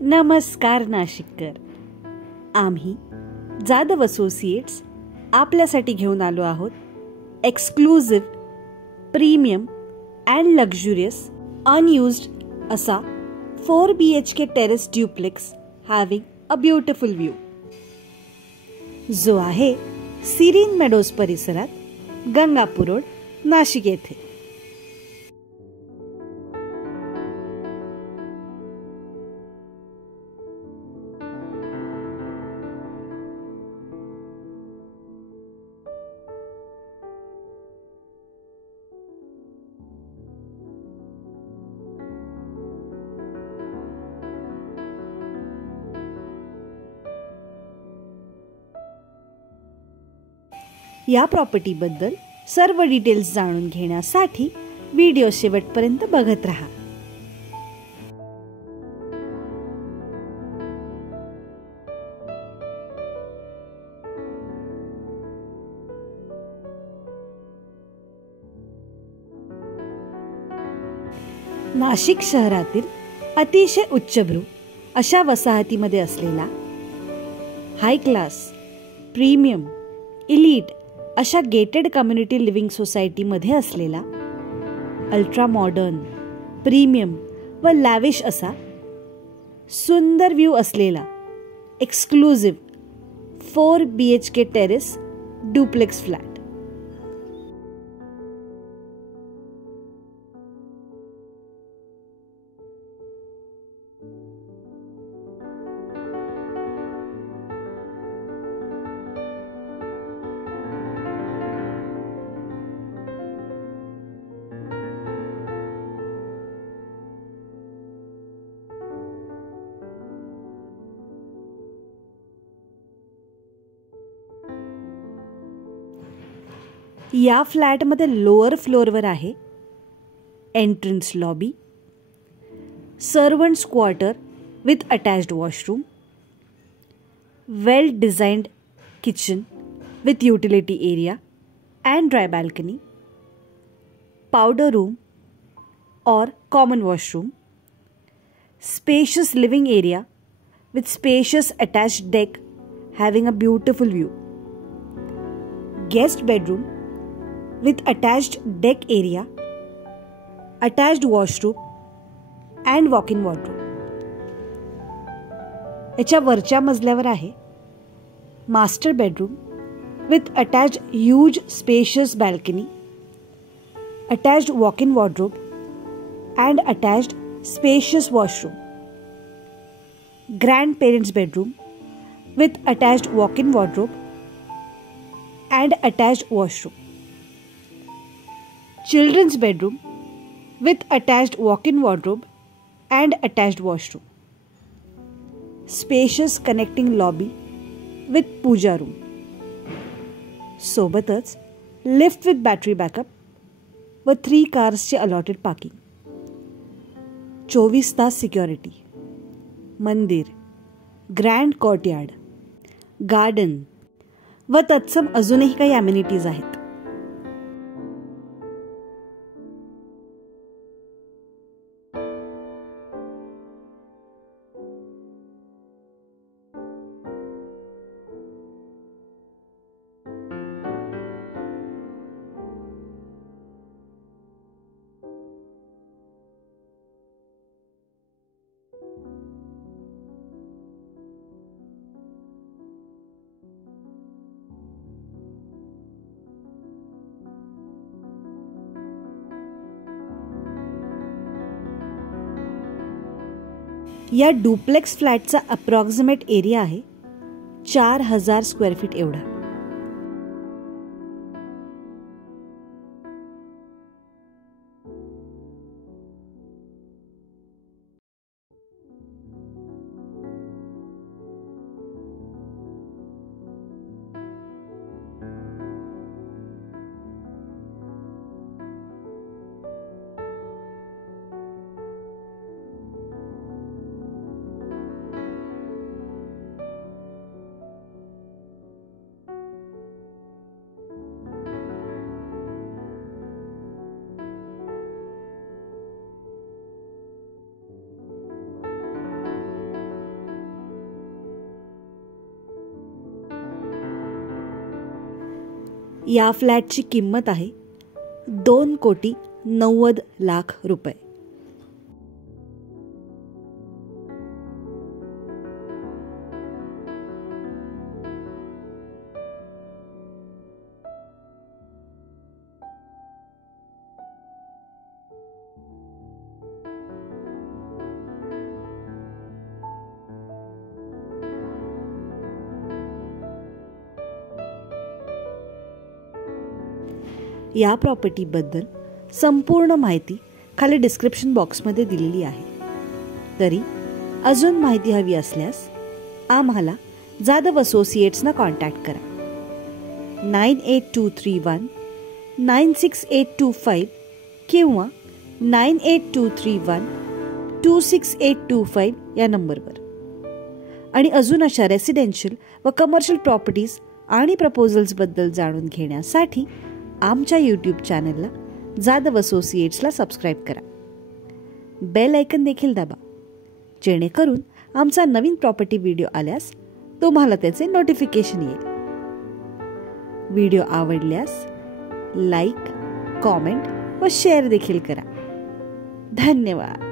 नमस्कार नाशिककर. आम्ही जाधव असोसिएट्स आपल्यासाठी घेऊन आलो आहोत एक्सक्लुझिव्ह, प्रीमियम अँड लक्झुरियस अनयुज्ड असा 4 BHK terrace duplex having a beautiful view, जो आहे सिरीन मेडोज परिसरात गंगापूर रोड, नाशिक येथे. या प्रॉपर्टीबद्दल सर्व डिटेल्स जाणून घेण्यासाठी व्हिडिओ शेवटपर्यंत बघत राहा. नाशिक शहरातील अतिशय उच्चभ्रू अशा वसाहतीमध्ये असलेला हाय क्लास, प्रीमियम, इलीट अशा गेटेड कम्युनिटी लिव्हिंग सोसायटीमध्ये असलेला अल्ट्रा मॉडर्न, प्रीमियम व लॅविश असा सुंदर व्ह्यू असलेला exclusive 4 BHK terrace duplex flat. या फ्लॅटमध्ये लोअर फ्लोअरवर आहे entrance lobby, servants quarter with attached washroom, well designed kitchen with utility area and dry balcony, powder room और common washroom, spacious living area with spacious attached deck having a beautiful view, guest bedroom with attached deck area, attached washroom and walk-in wardrobe. याच्या वरच्या मजल्यावर आहे master bedroom with attached huge spacious balcony, attached walk-in wardrobe and attached spacious washroom, grandparents bedroom with attached walk-in wardrobe and attached washroom, children's bedroom with attached walk-in wardrobe and attached washroom, spacious connecting lobby with puja room, सोबतच lift with battery backup व 3 कार्सचे allotted parking, 24 तास security, मंदिर, grand courtyard, garden व तत्सम अजूनही काही amenities आहेत. या डुप्लेक्स फ्लॅटचा अप्रॉक्सिमेट एरिया आहे 4000 स्क्वेअर फीट एवढा. या फ्लॅटची किंमत आहे 2,90,00,000 रुपये. या प्रॉपर्टीबद्दल संपूर्ण माहिती खाली डिस्क्रिप्शन बॉक्समध्ये दिलेली आहे. तरी अजून माहिती हवी असल्यास आम्हाला जाधव असोसिएट्सना कॉन्टॅक्ट करा. 9823196825 किंवा 9823126825 या नंबरवर. आणि अजून अशा रेसिडेन्शियल व कमर्शियल प्रॉपर्टीज आणि प्रपोजल्सबद्दल जाणून घेण्यासाठी आमच्या यूट्यूब चॅनलला जाधव असोसिएट्सला सबस्क्राईब करा. बेल आयकन देखील दाबा, जेणेकरून आमचा नवीन प्रॉपर्टी व्हिडिओ आल्यास तुम्हाला त्याचे नोटिफिकेशन येईल. व्हिडिओ आवडल्यास लाईक, कॉमेंट व शेअर देखील करा. धन्यवाद.